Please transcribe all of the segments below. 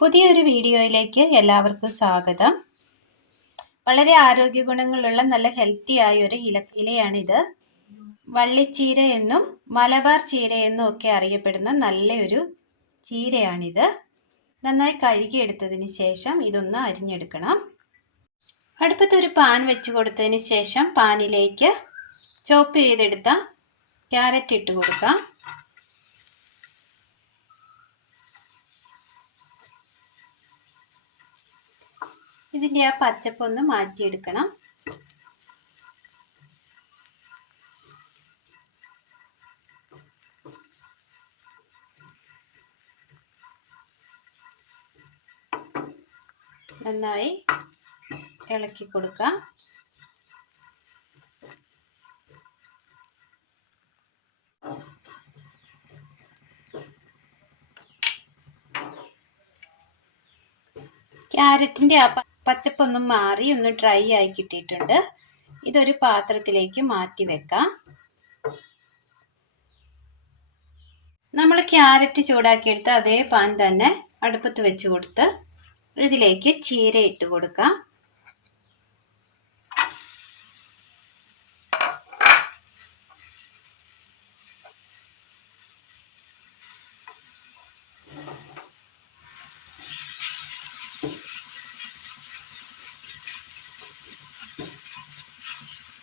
പുതിയൊരു വീഡിയോയിലേക്ക് എല്ലാവർക്കും സ്വാഗതം. വളരെ ആരോഗ്യ ഗുണങ്ങളുള്ള നല്ല ഹെൽത്തി ആയ ഒരു ഇലയാണിത്. വള്ളിച്ചീര എന്നും മലബാർ ചീര എന്നും ഒക്കെ അറിയപ്പെടുന്ന നല്ലൊരു ചീരയാണിത്. നന്നായി കഴുകിയെടുത്തതിന് ശേഷം ഇതൊന്ന് അരിഞ്ഞെടുക്കണം. അടുപ്പത്തൊരു പാൻ വെച്ച് കൊടുത്തതിന് ശേഷം പാനിലേക്ക് ചോപ്പ് ചെയ്തെടുത്ത ക്യാരറ്റ് ഇട്ട് കൊടുക്കാം. ഇതിൻ്റെ ആ പച്ചപ്പൊന്ന് മാറ്റിയെടുക്കണം. നന്നായി ഇളക്കി കൊടുക്കാം. ക്യാരറ്റിൻ്റെ ആ പച്ചപ്പൊന്നും മാറി ഒന്ന് ഡ്രൈ ആയി കിട്ടിയിട്ടുണ്ട്. ഇതൊരു പാത്രത്തിലേക്ക് മാറ്റി വെക്കാം. നമ്മൾ ക്യാരറ്റ് ചൂടാക്കിയെടുത്ത് അതേ പാൻ തന്നെ അടുപ്പത്ത് വെച്ച് കൊടുത്ത് ഇതിലേക്ക് ചീര ഇട്ട് കൊടുക്കാം.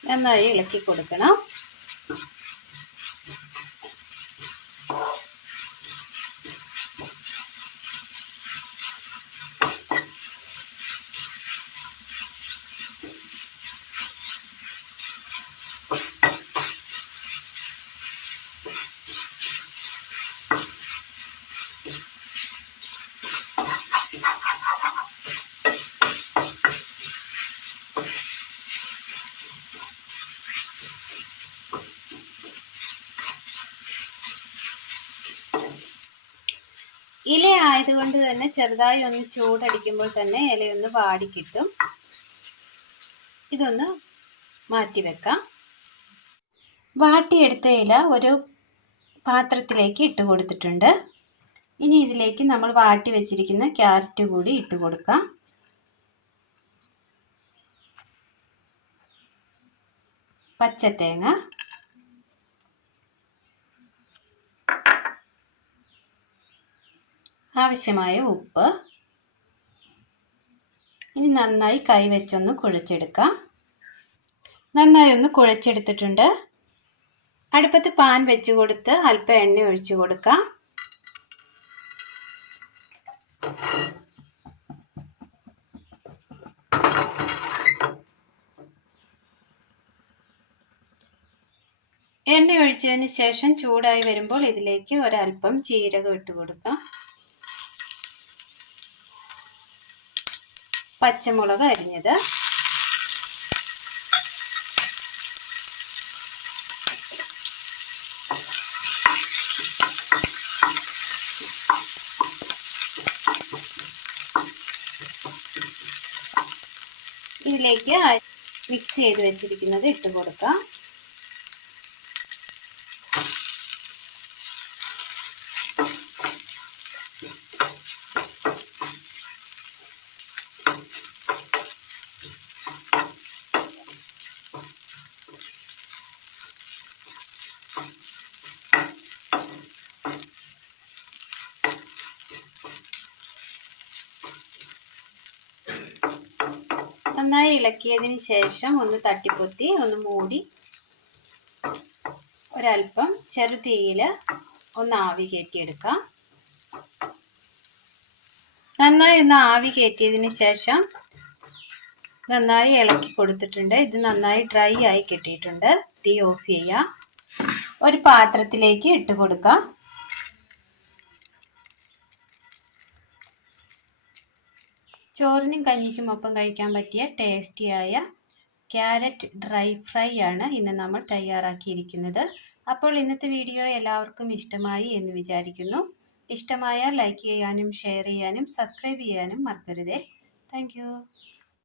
നന്നായി ഇളക്കി കൊടുക്കണം. ഇല ആയതുകൊണ്ട് തന്നെ ചെറുതായി ഒന്ന് ചൂടടിക്കുമ്പോൾ തന്നെ ഇലയൊന്ന് വാടി കിട്ടും. ഇതൊന്ന് മാറ്റി വെക്കാം. വാട്ടിയെടുത്ത ഇല ഒരു പാത്രത്തിലേക്ക് ഇട്ട് കൊടുത്തിട്ടുണ്ട്. ഇനി ഇതിലേക്ക് നമ്മൾ വാട്ടി വെച്ചിരിക്കുന്ന ക്യാരറ്റ് കൂടി ഇട്ട് കൊടുക്കാം. പച്ചത്തേങ്ങ, ആവശ്യമായ ഉപ്പ്. ഇനി നന്നായി കൈവച്ചൊന്ന് കുഴച്ചെടുക്കാം. നന്നായി ഒന്ന് കുഴച്ചെടുത്തിട്ടുണ്ട്. അടുപ്പത്ത് പാൻ വെച്ച് കൊടുത്ത് അല്പം എണ്ണ ഒഴിച്ചു കൊടുക്കാം. എണ്ണ ഒഴിച്ചതിന് ശേഷം ചൂടായി വരുമ്പോൾ ഇതിലേക്ക് ഒരല്പം ജീരകം ഇട്ട് കൊടുക്കാം. പച്ചമുളക് അരിഞ്ഞത്, ഇതിലേക്ക് മിക്സ് ചെയ്ത് വെച്ചിരിക്കുന്നത് ഇട്ട് കൊടുക്കാം. നന്നായി ഇളക്കിയതിന് ശേഷം ഒന്ന് തട്ടിപ്പൊത്തി ഒന്ന് മൂടി ഒരല്പം ചെറുതീയിൽ ഒന്ന് ആവി കയറ്റിയെടുക്കാം. നന്നായി ഒന്ന് ആവി കയറ്റിയതിന് ശേഷം നന്നായി ഇളക്കി കൊടുത്തിട്ടുണ്ട്. ഇത് നന്നായി ഡ്രൈ ആയി കിട്ടിയിട്ടുണ്ട്. തീ ഓഫ് ചെയ്യാം. ഒരു പാത്രത്തിലേക്ക് ഇട്ട് കൊടുക്കാം. ചോറിനും കഞ്ഞിക്കും ഒപ്പം കഴിക്കാൻ പറ്റിയ ടേസ്റ്റിയായ ക്യാരറ്റ് ഡ്രൈ ഫ്രൈ ആണ് ഇന്ന് നമ്മൾ തയ്യാറാക്കിയിരിക്കുന്നത്. അപ്പോൾ ഇന്നത്തെ വീഡിയോ എല്ലാവർക്കും ഇഷ്ടമായി എന്ന് വിചാരിക്കുന്നു. ഇഷ്ടമായാൽ ലൈക്ക് ചെയ്യാനും ഷെയർ ചെയ്യാനും സബ്സ്ക്രൈബ് ചെയ്യാനും മറക്കരുതേ. താങ്ക്